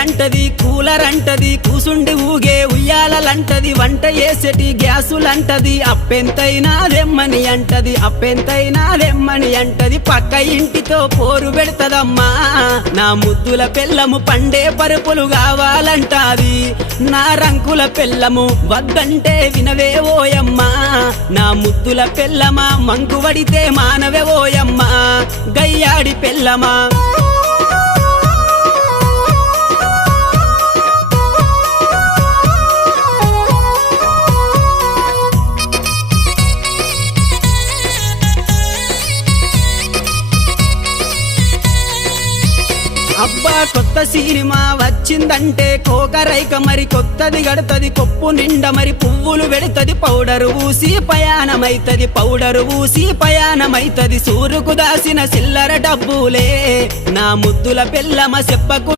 అంటది కూలర్ అంటది కూసుండి ఊగే ఉయ్యాలంటది వంట చేసేటి గ్యాసులంటది అప్పెంతైనా దెమ్మని అంటది అప్పెంతైనా దెమ్మని అంటది పక్క ఇంటితో పోరు పెడతదమ్మా నా ముద్దుల పెళ్ళము పండే పరుపులు కావాలంటాది నా రంకుల పెళ్ళము వద్దంటే వినవే ఓయమ్మా నా ముద్దుల పెళ్ళమా మంకు వడితే మానవే ఓయమ్మా గయ్యాడి పెళ్ళమా అబ్బా కొత్త సినిమా వచ్చిందంటే కోకరైక మరి కొత్తది గడతది కొప్పు నిండా మరి పువ్వులు పెడతది పౌడరు ఊసి పయానమైతది పౌడరు ఊసి పయానమైతది సూరుకు దాసిన చిల్లర డబ్బులే నా ముద్దుల పెళ్ళమ చెప్పకు